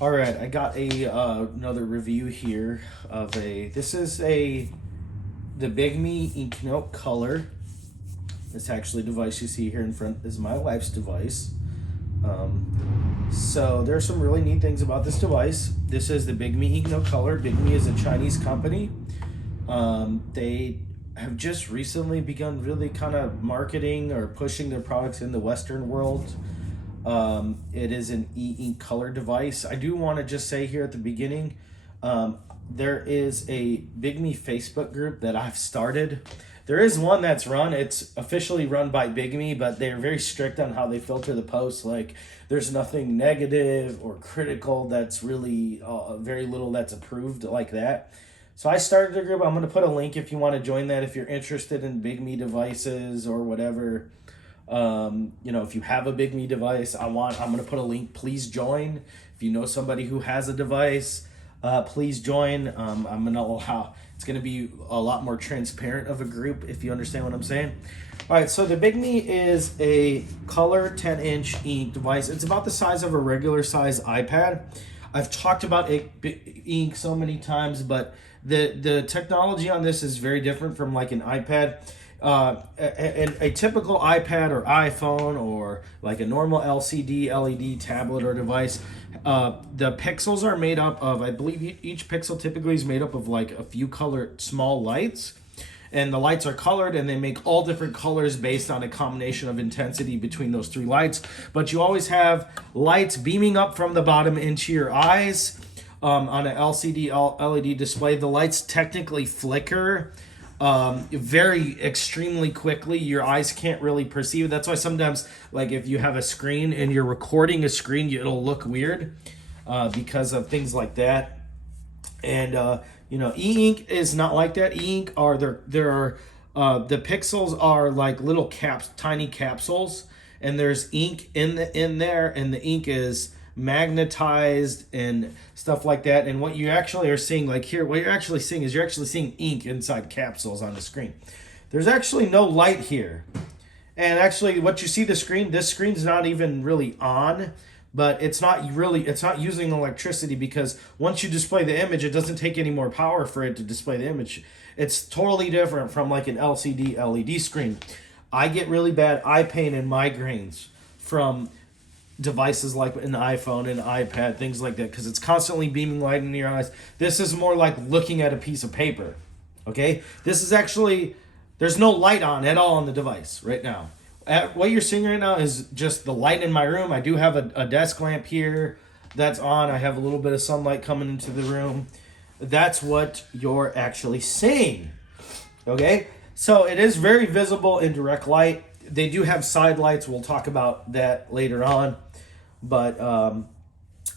All right, I got a another review here of this is the Bigme Inknote color. It's actually a device you see here in front is my wife's device. So there's some really neat things about this device. This is the Bigme Inknote color. Bigme is a Chinese company. They have just recently begun really kind of marketing or pushing their products in the Western world. It is an e-ink color device. I do want to just say here at the beginning, there is a Bigme Facebook group that I've started. There is one that's run. It's officially run by Bigme, but they're very strict on how they filter the posts. Like, there's nothing negative or critical that's really very little that's approved like that. So I started a group. I'm going to put a link if you want to join that if you're interested in Bigme devices or whatever. If you have a Bigme device, I'm going to put a link. Please join. If you know somebody who has a device, please join. I'm going to allow, it's going to be a lot more transparent of a group, if you understand what I'm saying. All right, so the Bigme is a color 10-inch ink device. It's about the size of a regular size iPad. I've talked about ink so many times, but the technology on this is very different from like an iPad. A typical iPad or iPhone or like a normal LCD, LED tablet or device, the pixels are made up of, I believe each pixel typically is made up of like a few colored small lights. And the lights are colored and they make all different colors based on a combination of intensity between those three lights. But you always have lights beaming up from the bottom into your eyes. On an LCD LED display, the lights technically flicker very extremely quickly. Your eyes can't really perceive it. That's why sometimes, like if you have a screen and you're recording a screen, it'll look weird because of things like that. And e-ink is not like that. E-ink are the pixels are like little tiny capsules, and there's ink in there, and the ink is magnetized and stuff like that. And what you actually are seeing, like here, what you're actually seeing is ink inside capsules on the screen. There's actually no light here. And actually what you see this screen's not even really on, but it's not using electricity, because once you display the image, it doesn't take any more power for it to display the image. It's totally different from like an LCD LED screen. I get really bad eye pain and migraines from devices like an iPhone and iPad, things like that, because it's constantly beaming light in your eyes. This is more like looking at a piece of paper. Okay, this is actually, there's no light on at all on the device right now. What you're seeing right now is just the light in my room. I do have a desk lamp here that's on. I have a little bit of sunlight coming into the room. That's what you're actually seeing. Okay, so it is very visible in direct light. They do have side lights. We'll talk about that later on. But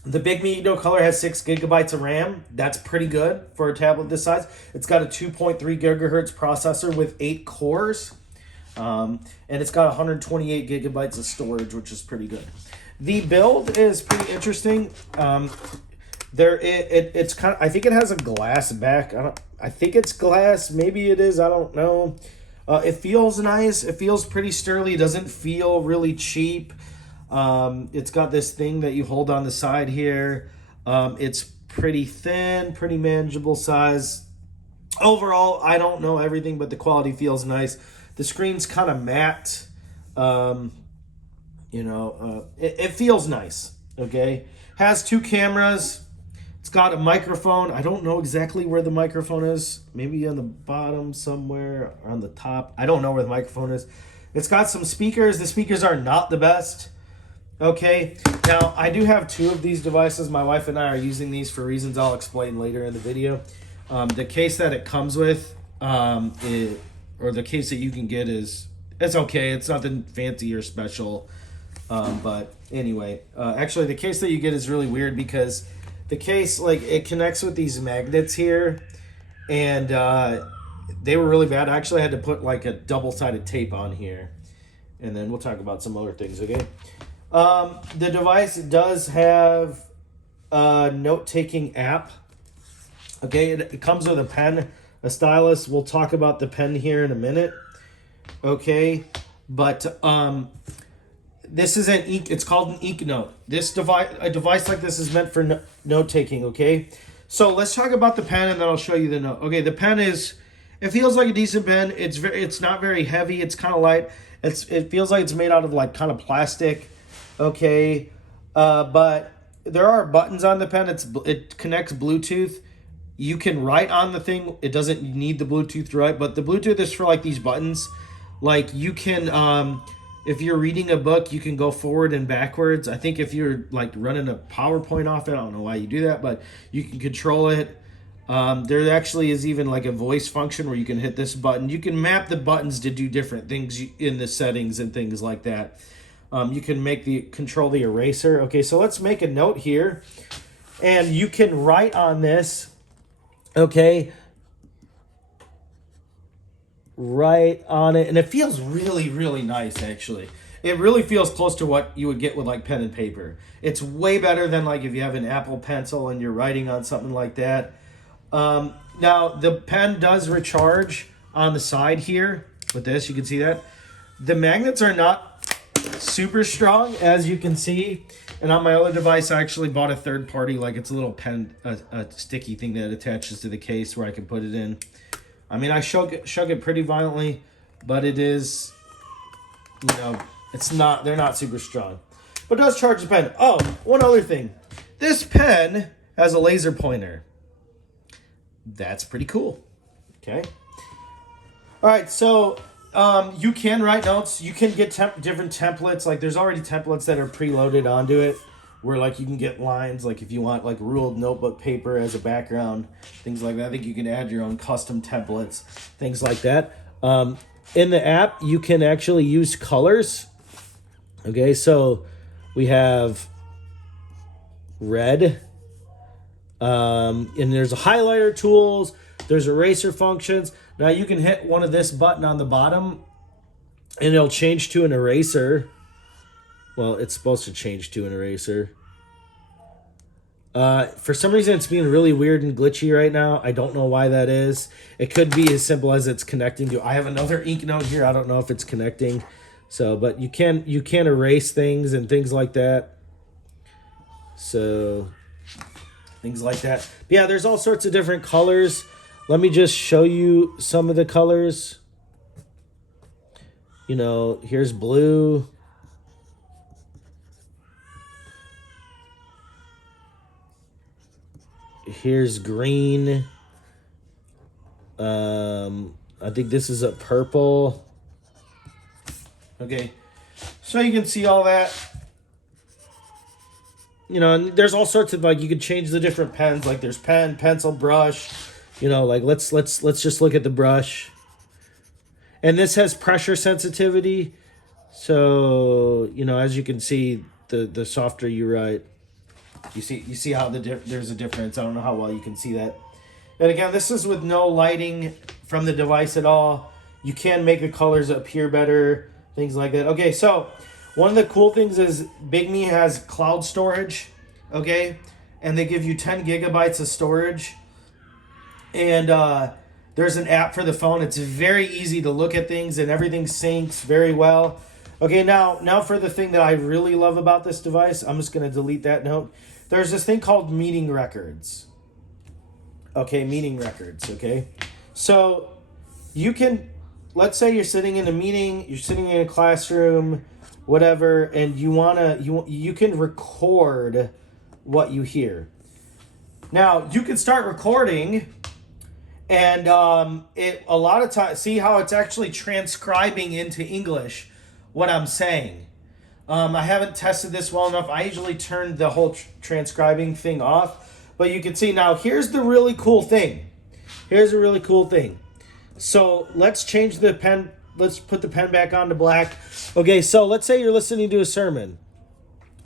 the Bigme Inknote color has 6 gigabytes of RAM. That's pretty good for a tablet this size. It's got a 2.3 gigahertz processor with 8 cores. And it's got 128 gigabytes of storage, which is pretty good. The build is pretty interesting. It's kind of, I think it has a glass back. I think it's glass. Maybe it is. I don't know. It feels nice. It feels pretty sturdy. It doesn't feel really cheap. It's got this thing that you hold on the side here. It's pretty thin, pretty manageable size. Overall, I don't know everything, but the quality feels nice. The screen's kind of matte. It feels nice. Okay. Has 2 cameras. It's got a microphone. I don't know exactly where the microphone is. Maybe on the bottom somewhere, or on the top. I don't know where the microphone is. It's got some speakers. The speakers are not the best. Okay. Now, I do have 2 of these devices. My wife and I are using these for reasons I'll explain later in the video. The case that it comes with, or the case that you can get it's okay. It's nothing fancy or special. But anyway, actually the case that you get is really weird, because the case, like, it connects with these magnets here, and they were really bad. I actually had to put like a double-sided tape on here, and then we'll talk about some other things, okay? The device does have a note-taking app. Okay, it comes with a pen, a stylus. We'll talk about the pen here in a minute. Okay, but this is it's called an Inknote. A device like this is meant for note taking, okay? So let's talk about the pen and then I'll show you the note. Okay, the pen it feels like a decent pen. It's not very heavy, it's kind of light. It feels like it's made out of like kind of plastic, okay? But there are buttons on the pen. It connects Bluetooth. You can write on the thing. It doesn't need the Bluetooth to write, but the Bluetooth is for like these buttons. Like you can, if you're reading a book, you can go forward and backwards. I think if you're like running a PowerPoint off it, I don't know why you do that, but you can control it. There actually is even like a voice function where you can hit this button. You can map the buttons to do different things in the settings and things like that. You can control the eraser. Okay, so let's make a note here. And you can write on this, okay? Write on it. And it feels really, really nice, actually. It really feels close to what you would get with like pen and paper. It's way better than like if you have an Apple Pencil and you're writing on something like that. Now, the pen does recharge on the side here with this. You can see that. The magnets are not super strong, as you can see. And on my other device, I actually bought a third party, like it's a little pen, a sticky thing that attaches to the case where I can put it in. I mean, I shook it pretty violently, but it is, you know, they're not super strong. But it does charge the pen. Oh, one other thing. This pen has a laser pointer. That's pretty cool. Okay. All right, so you can write notes. You can get different templates. Like there's already templates that are preloaded onto it where like you can get lines, like if you want like ruled notebook paper as a background, things like that. I think you can add your own custom templates, things like that. In the app, you can actually use colors. Okay, so we have red. And there's a highlighter tools. There's eraser functions. Now you can hit one of this button on the bottom and it'll change to an eraser. Well, it's supposed to change to an eraser. For some reason, it's being really weird and glitchy right now. I don't know why that is. It could be as simple as it's connecting to. I have another Inknote here. I don't know if it's connecting. So, but you can erase things and things like that. So things like that. But yeah, there's all sorts of different colors. Let me just show you some of the colors. You know, here's blue. Here's green. I think this is a purple. Okay, so you can see all that. You know, and there's all sorts of, like, you could change the different pens. Like there's pen, pencil, brush. You know, like let's just look at the brush. And this has pressure sensitivity. So, you know, as you can see, the softer you write, you see how there's a difference. I don't know how well you can see that. And again, this is with no lighting from the device at all. You can make the colors appear better, things like that. Okay, so one of the cool things is Bigme has cloud storage, okay? And they give you 10 gigabytes of storage. And there's an app for the phone. It's very easy to look at things and everything syncs very well. Okay, now for the thing that I really love about this device, I'm just going to delete that note. There's this thing called meeting records. Okay, meeting records, okay? So you can, let's say you're sitting in a meeting, you're sitting in a classroom, whatever, and you can record what you hear. Now, you can start recording, and a lot of times, see how it's actually transcribing into English what I'm saying. I haven't tested this well enough. I usually turn the whole transcribing thing off. But you can see now, here's the really cool thing. Here's a really cool thing. So let's change the pen. Let's put the pen back on to black. Okay, so let's say you're listening to a sermon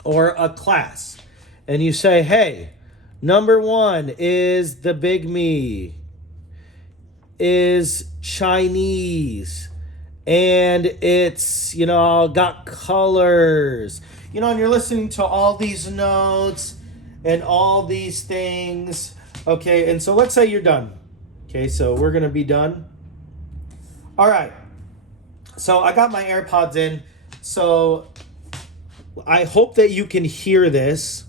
or a class. And you say, hey, number 1 is the Bigme is Chinese. And it's, you know, got colors. You know, and you're listening to all these notes and all these things. Okay, and so let's say you're done. Okay, so we're going to be done. All right. So I got my AirPods in. So I hope that you can hear this.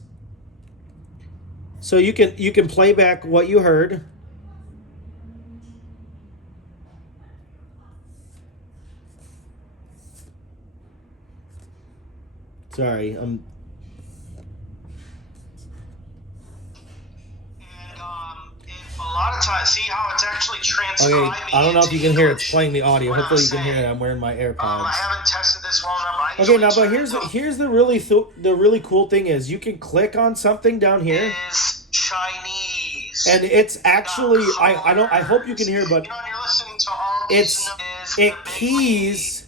So you can play back what you heard. Sorry, I'm. A lot of times, see how it's actually transcribing. Okay, I don't know if you can hear it. It's English. playing the audio. What Hopefully I'm you can hear saying. it. I'm wearing my AirPods. I haven't tested this well enough. Okay, now but here's the really cool thing is you can click on something down here. Is Chinese. And it's actually I hope you can hear, but you know, you're listening to all these it keys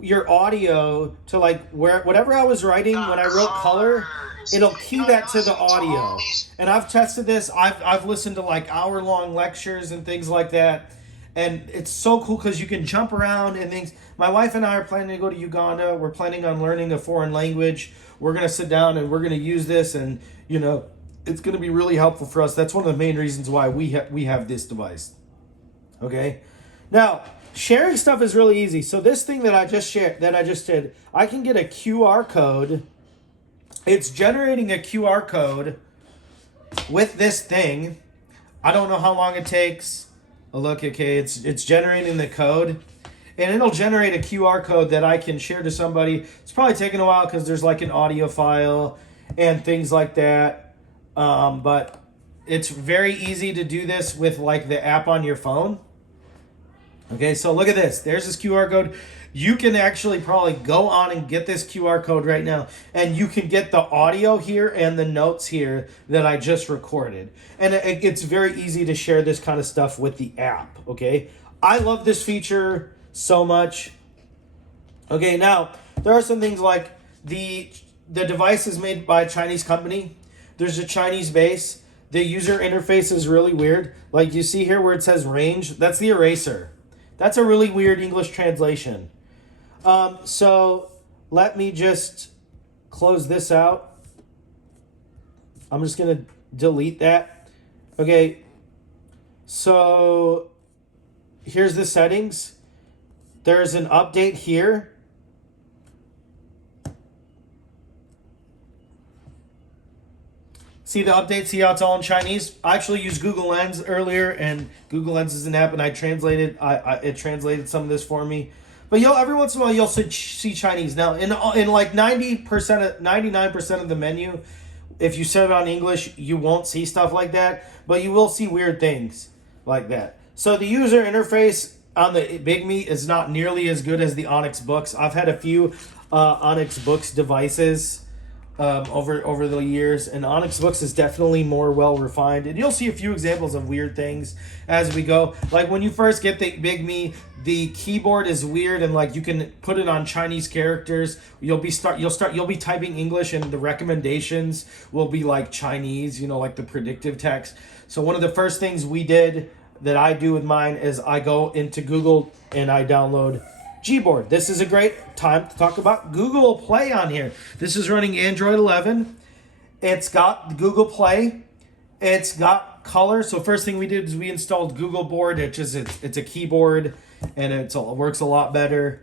your audio to like whatever I was writing when I wrote color, it'll key that to the audio. And I've tested this. I've listened to like hour-long lectures and things like that. And it's so cool because you can jump around and things. My wife and I are planning to go to Uganda. We're planning on learning a foreign language. We're going to sit down and we're going to use this, and you know, it's going to be really helpful for us. That's one of the main reasons why we have this device. Okay? Now, sharing stuff is really easy. So this thing that I just did, I can get a QR code. It's generating a QR code with this thing. I don't know how long it takes. Oh, look, okay, it's generating the code. And it'll generate a QR code that I can share to somebody. It's probably taking a while because there's like an audio file and things like that. But it's very easy to do this with like the app on your phone. Okay, so look at this. There's this QR code. You can actually probably go on and get this QR code right now. And you can get the audio here and the notes here that I just recorded. And it's very easy to share this kind of stuff with the app, okay? I love this feature so much. Okay, now, there are some things like the device is made by a Chinese company. There's a Chinese base. The user interface is really weird. Like you see here where it says range, that's the eraser. That's a really weird English translation. So let me just close this out. I'm just going to delete that. Okay, so here's the settings. There's an update here. See the update? See how it's all in Chinese? I actually used Google Lens earlier, and Google Lens is an app, and I translated. It translated some of this for me. But every once in a while you'll see Chinese. Now in like 99% of the menu, if you set it on English, you won't see stuff like that, but you will see weird things like that. So the user interface on the Bigme is not nearly as good as the Onyx Books. I've had a few Onyx Books devices over the years, and Onyx Books is definitely more well refined, and you'll see a few examples of weird things as we go. Like when you first get the Bigme, the keyboard is weird, and like you can put it on Chinese characters. You'll be typing English, and the recommendations will be like Chinese, like the predictive text. So one of the first things we did that I do with mine is I go into Google and I download Gboard. This is a great time to talk about Google Play on here. This is running Android 11. It's got Google Play. It's got color. So first thing we did is we installed Google Board. It's a keyboard, and it works a lot better.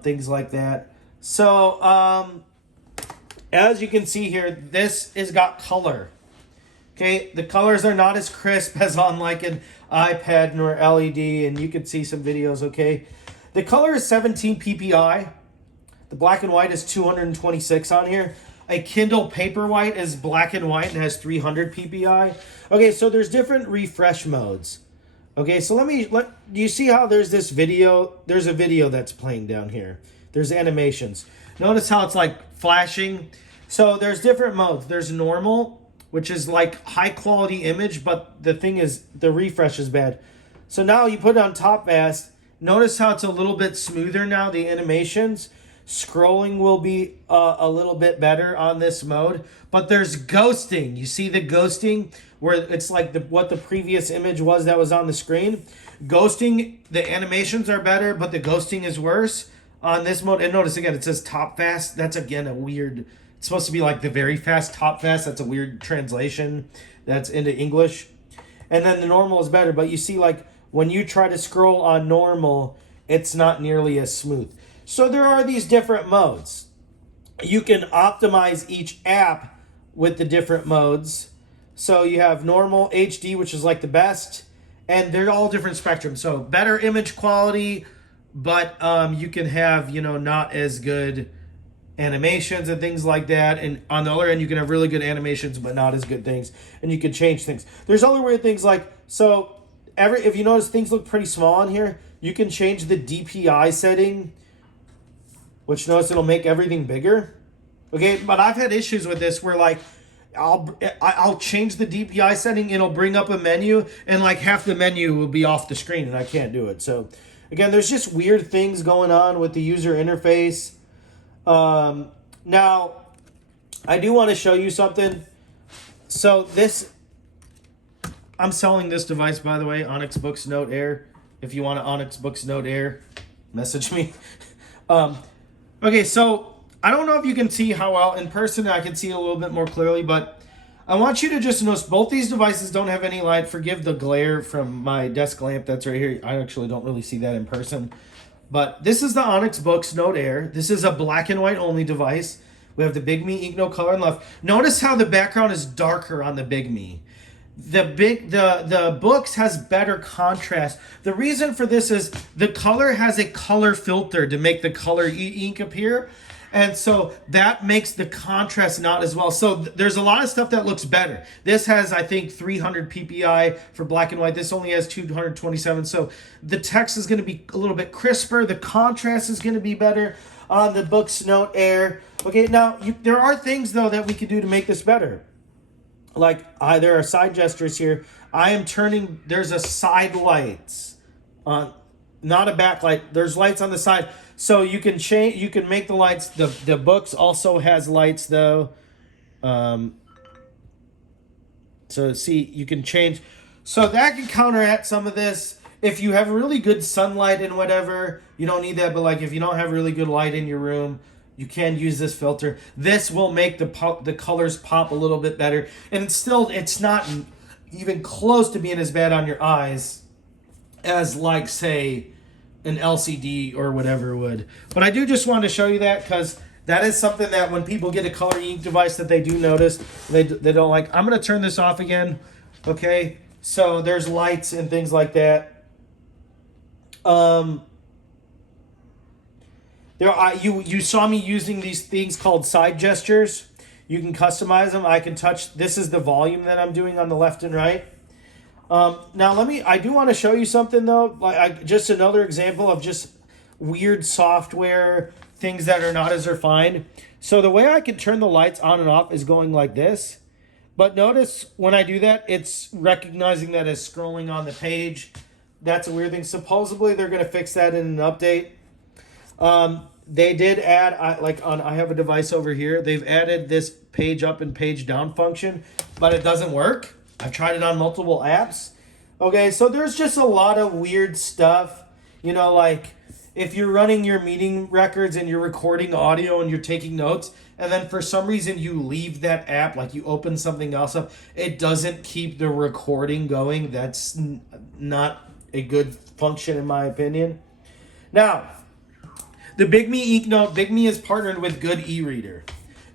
Things like that. So as you can see here, this has got color. Okay, the colors are not as crisp as on like an iPad nor LED, and you can see some videos. Okay. The color is 17 ppi. The black and white is 226 on here. A Kindle Paperwhite is black and white and has 300 ppi. Okay, so there's different refresh modes. Okay, so do you see how there's this video? There's a video that's playing down here. There's animations. Notice how it's like flashing. So there's different modes. There's normal, which is like high quality image, but the thing is the refresh is bad. So now you put it on top fast. Notice how it's a little bit smoother now, the animations. Scrolling will be a little bit better on this mode. But there's ghosting. You see the ghosting where it's like what the previous image was that was on the screen. Ghosting, the animations are better, but the ghosting is worse on this mode. And notice again, it says top fast. That's again a weird, it's supposed to be like the very fast top fast. That's a weird translation that's into English. And then the normal is better, but you see like, when you try to scroll on normal, it's not nearly as smooth. So there are these different modes. you can optimize each app with the different modes. So you have normal, HD, which is like the best, and they're all different spectrums. So better image quality, but you can have, not as good animations and things like that. And on the other end, you can have really good animations, but not as good things. And you can change things. There's other weird things like, so if you notice things look pretty small on here, you can change the DPI setting, which notice it'll make everything bigger. Okay, but I've had issues with this where like I'll change the DPI setting, it'll bring up a menu, and like half the menu will be off the screen, and I can't do it. So again, there's just weird things going on with the user interface. Now, I do want to show you something. So I'm selling this device, by the way, Onyx Books Note Air. If you want an Onyx Books Note Air, message me. Okay, so I don't know if you can see how well in person. I can see a little bit more clearly, but I want you to just notice both these devices don't have any light. Forgive the glare from my desk lamp that's right here. I actually don't really see that in person. But this is the Onyx Books Note Air. This is a black and white only device. We have the Bigme Inknote color on the left. Notice how the background is darker on the Bigme. The books has better contrast. The reason for this is the color has a color filter to make the color ink appear. And so that makes the contrast not as well. So there's a lot of stuff that looks better. This has, I think, 300 PPI for black and white. This only has 227. So the text is going to be a little bit crisper. The contrast is going to be better on the Books Note Air. Okay, now there are things, though, that we can do to make this better. Like, there are side gestures here. I am turning, there's a side lights on, not a backlight. There's lights on the side. So you can change, you can make the lights. The books also has lights though. So see, you can change. So that can counteract some of this. If you have really good sunlight and whatever, you don't need that. But like if you don't have really good light in your room, you can use this filter. This will make the colors pop a little bit better. And it's not even close to being as bad on your eyes as like say an LCD or whatever would. But I do just want to show you that because that is something that when people get a color ink device that they do notice, they don't like. I'm going to turn this off again. Okay, so there's lights and things like that. You saw me using these things called side gestures. You can customize them. I can touch. This is the volume that I'm doing on the left and right. Now I do want to show you something though, just another example of just weird software things that are not as refined. So the way I can turn the lights on and off is going like this, but notice when I do that, it's recognizing that as scrolling on the page. That's a weird thing. Supposedly they're going to fix that in an update. They did add, I have a device over here. They've added this page up and page down function, but it doesn't work. I've tried it on multiple apps. Okay, so there's just a lot of weird stuff. Like if you're running your meeting records and you're recording audio and you're taking notes, and then for some reason you leave that app, like you open something else up, it doesn't keep the recording going. That's not a good function in my opinion. Now, the Bigme Inknote, Bigme is partnered with Good Ereader.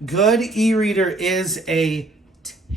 Good Ereader is a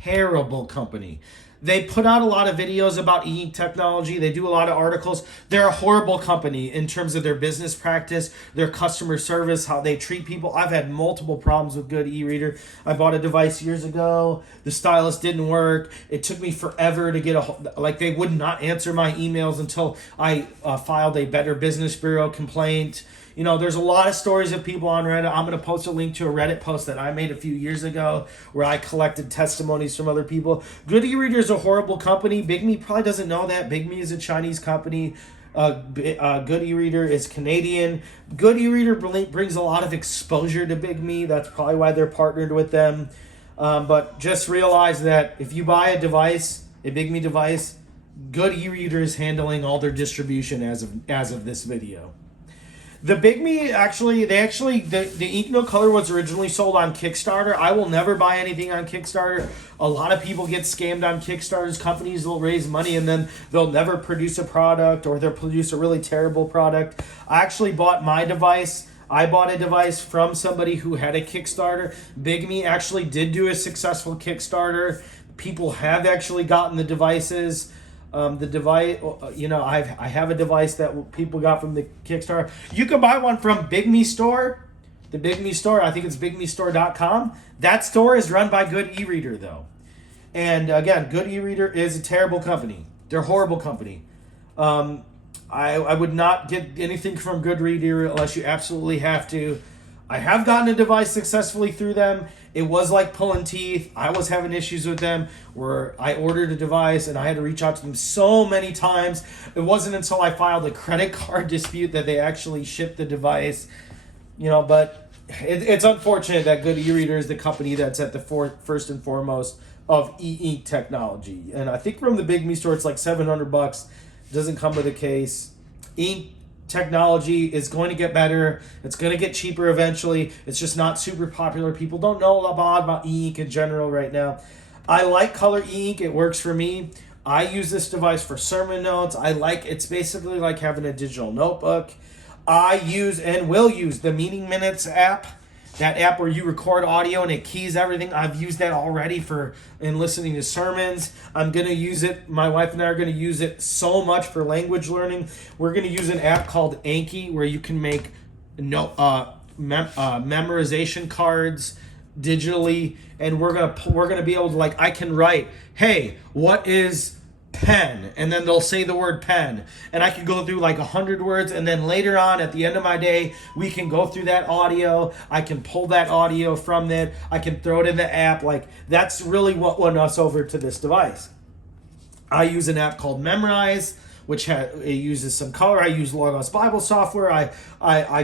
terrible company. They put out a lot of videos about e-ink technology. They do a lot of articles. They're a horrible company in terms of their business practice, their customer service, how they treat people. I've had multiple problems with Good Ereader. I bought a device years ago. The stylus didn't work. It took me forever to get they would not answer my emails until I filed a Better Business Bureau complaint. There's a lot of stories of people on Reddit. I'm going to post a link to a Reddit post that I made a few years ago where I collected testimonies from other people. Good Ereader is a horrible company. Bigme probably doesn't know that. Bigme is a Chinese company. Good Ereader is Canadian. Good Ereader brings a lot of exposure to Bigme. That's probably why they're partnered with them. But just realize that if you buy a device, a Bigme device, Good Ereader is handling all their distribution as of this video. The Bigme the Inknote color was originally sold on Kickstarter. I will never buy anything on Kickstarter. A lot of people get scammed on Kickstarters. Companies will raise money and then they'll never produce a product, or they'll produce a really terrible product. I actually bought my device I bought a device from somebody who had a Kickstarter. Bigme actually did do a successful Kickstarter. People have actually gotten the devices. The device, I have a device that people got from the Kickstarter. You can buy one from Bigme Store. The Bigme Store, I think it's bigmestore.com. That store is run by Good Ereader, though. And again, Good Ereader is a terrible company. They're a horrible company. I would not get anything from Good Ereader unless you absolutely have to. I have gotten a device successfully through them. It was like pulling teeth. I was having issues with them where I ordered a device and I had to reach out to them so many times. It wasn't until I filed a credit card dispute that they actually shipped the device. But it's unfortunate that Good E-Reader is the company that's at the first and foremost of e-ink technology. And I think from the Bigme store, it's like $700. Doesn't come with a case. Ink technology is going to get better. It's going to get cheaper eventually. It's just not super popular. People don't know a lot about e-ink in general right now. I like color e-ink. It works for me. I use this device for sermon notes. It's basically like having a digital notebook. I use and will use the Meeting Minutes app. That app where you record audio and it keys everything. I've used that already in listening to sermons. I'm going to use it. My wife and I are going to use it so much for language learning. We're going to use an app called Anki where you can make memorization cards digitally, and we're gonna be able to, like, I can write, hey, what is pen? And then they'll say the word pen, and I can go through like 100 words, and then later on at the end of my day we can go through that audio. I can pull that audio from it. I can throw it in the app. Like, that's really what won us over to this device. I use an app called Memrise, which it uses some color. I use Logos Bible software. I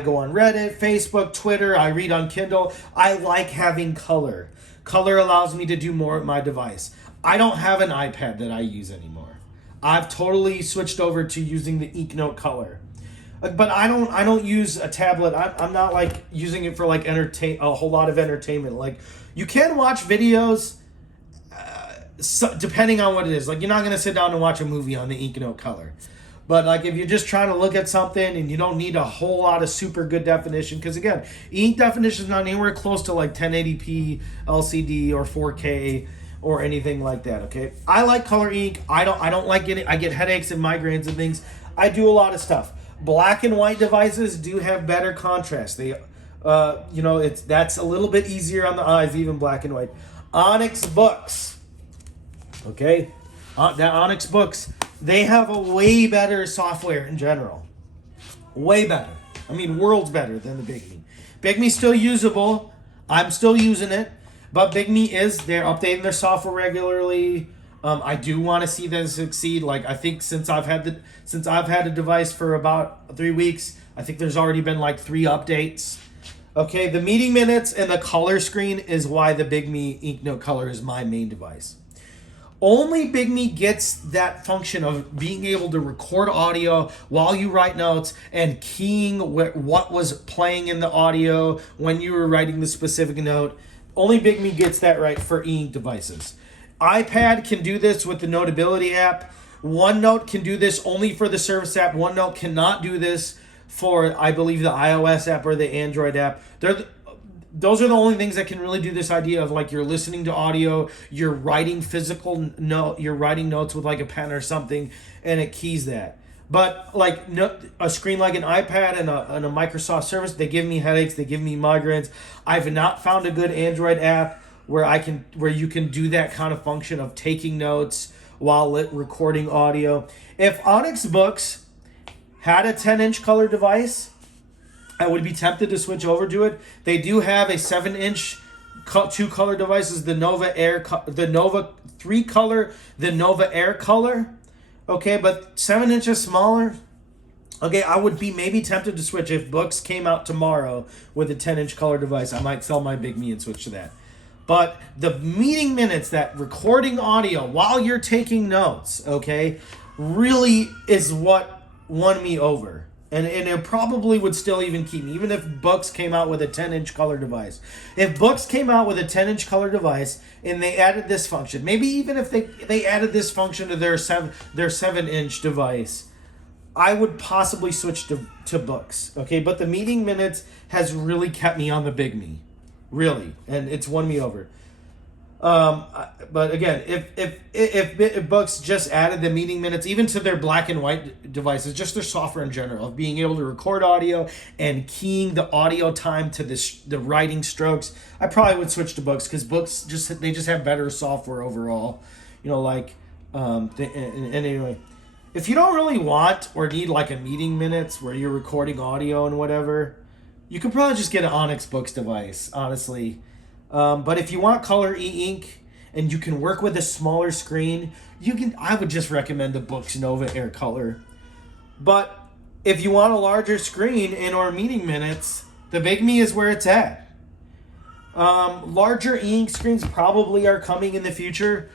go on Reddit, Facebook, Twitter. I read on Kindle. I like having color. Color allows me to do more with my device. I don't have an iPad that I use anymore. I've totally switched over to using the Inknote color. But I don't use a tablet. I'm not like using it for like a whole lot of entertainment. Like, you can watch videos depending on what it is. Like, you're not going to sit down and watch a movie on the Inknote color. But like, if you're just trying to look at something and you don't need a whole lot of super good definition, because again, ink definition is not anywhere close to like 1080p LCD or 4K or anything like that. Okay, I like color ink. I don't like getting. I get headaches and migraines and things. I do a lot of stuff. Black and white devices do have better contrast. They, that's a little bit easier on the eyes, even black and white. Onyx books. Okay, that Onyx books, they have a way better software in general. Way better. I mean, worlds better than the Bigme. Bigme's still usable. I'm still using it. But Bigme they're updating their software regularly. I do want to see them succeed. Like, I think since I've had a device for about 3 weeks, I think there's already been like 3 updates. Okay, the meeting minutes and the color screen is why the Bigme Inknote color is my main device. Only Bigme gets that function of being able to record audio while you write notes and keying what was playing in the audio when you were writing the specific note. Only Bigme gets that right for e-ink devices. iPad can do this with the Notability app. OneNote can do this only for the Service app. OneNote cannot do this for, I believe, the iOS app or the Android app. Those are the only things that can really do this idea of, like, you're listening to audio, you're writing you're writing notes with like a pen or something, and it keys that. But like a screen like an iPad and a Microsoft Service, they give me headaches, they give me migraines. I've not found a good Android app where you can do that kind of function of taking notes while recording audio. If Onyx Books had a 10-inch color device, I would be tempted to switch over to it. They do have a 7-inch 2-color devices, the Nova Air, the Nova 3-color, the Nova Air color. Okay, but 7 inches smaller. Okay, I would be maybe tempted to switch if Books came out tomorrow with a 10-inch color device. I might sell my Bigme and switch to that. But the meeting minutes, that recording audio while you're taking notes, okay, really is what won me over. And it probably would still even keep me, even if Books came out with a 10-inch color device. If Books came out with a 10-inch color device and they added this function, maybe even if they added this function to their 7-inch device, I would possibly switch to books, okay? But the meeting minutes has really kept me on the Bigme, really, and it's won me over. But again, if books just added the meeting minutes, even to their black and white devices, just their software in general, of being able to record audio and keying the audio time to the writing strokes, I probably would switch to books, because books they just have better software overall, and anyway. If you don't really want or need like a meeting minutes where you're recording audio and whatever, you could probably just get an Onyx Books device, honestly. But if you want color e-ink and you can work with a smaller screen, I would just recommend the Books Nova Air Color. But if you want a larger screen and or meeting minutes, the Bigme is where it's at. Larger e-ink screens probably are coming in the future.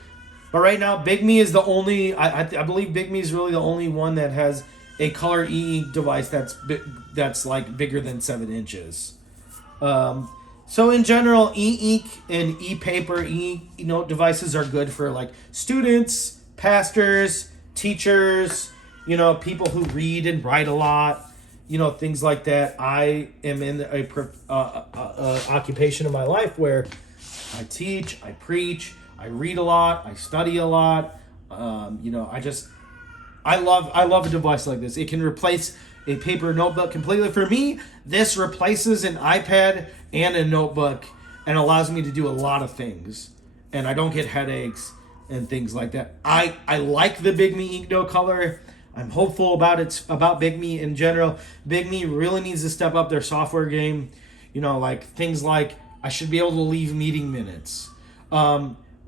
But right now, Bigme is the only, I believe Bigme is really the only one that has a color e-ink device that's like bigger than 7 inches. So in general, e-ink and e-paper, e-note devices are good for like students, pastors, teachers, people who read and write a lot, things like that. I am in a occupation of my life where I teach, I preach, I read a lot, I study a lot. I love a device like this. It can replace a paper notebook completely. For me, this replaces an iPad and a notebook and allows me to do a lot of things. And I don't get headaches and things like that. I like the Bigme Inknote color. I'm hopeful about Bigme in general. Bigme really needs to step up their software game. Things like I should be able to leave meeting minutes.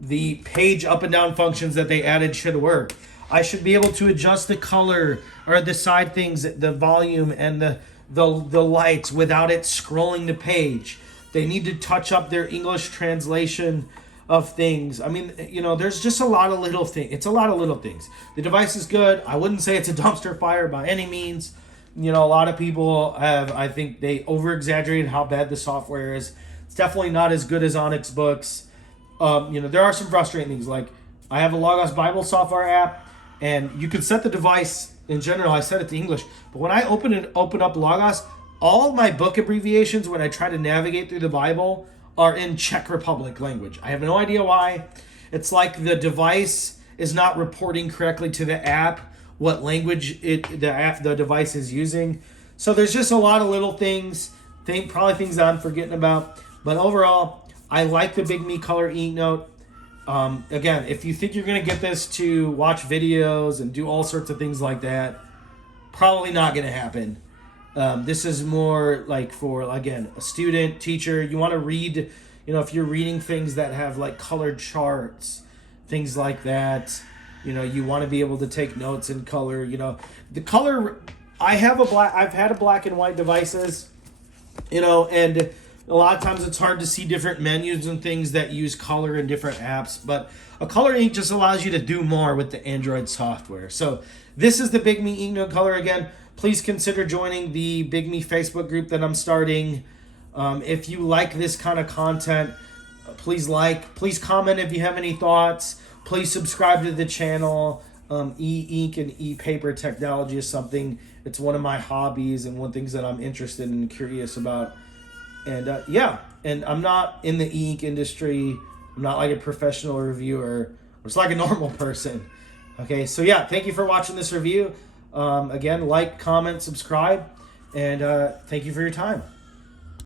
The page up and down functions that they added should work. I should be able to adjust the color or the side things, the volume and the lights without it scrolling the page. They need to touch up their English translation of things. I mean, there's just a lot of little things. It's a lot of little things. The device is good. I wouldn't say it's a dumpster fire by any means. A lot of people I think they over-exaggerated how bad the software is. It's definitely not as good as Onyx Books. There are some frustrating things. Like, I have a Logos Bible software app, and you can set the device in general. I set it to English, but when I open up Logos, all my book abbreviations when I try to navigate through the Bible are in Czech Republic language. I have no idea why. It's like the device is not reporting correctly to the app what language the device is using. So there's just a lot of little things, probably things that I'm forgetting about. But overall, I like the Bigme Color Inknote. Again, if you think you're going to get this to watch videos and do all sorts of things like that, probably not going to happen. This is more like for, again, a student, teacher. You want to read, if you're reading things that have like colored charts, things like that, you want to be able to take notes in color. The color, I've had a black and white devices, and a lot of times it's hard to see different menus and things that use color in different apps, but a color ink just allows you to do more with the Android software. So this is the Bigme Inknote color. Again, please consider joining the Bigme Facebook group that I'm starting. If you like this kind of content, please comment if you have any thoughts. Please subscribe to the channel. E-ink and e-paper technology is something, it's one of my hobbies and one things that I'm interested and curious about. And and I'm not in the e-ink industry. I'm not like a professional reviewer. I'm just like a normal person. Okay, so thank you for watching this review. Again, like, comment, subscribe, and thank you for your time.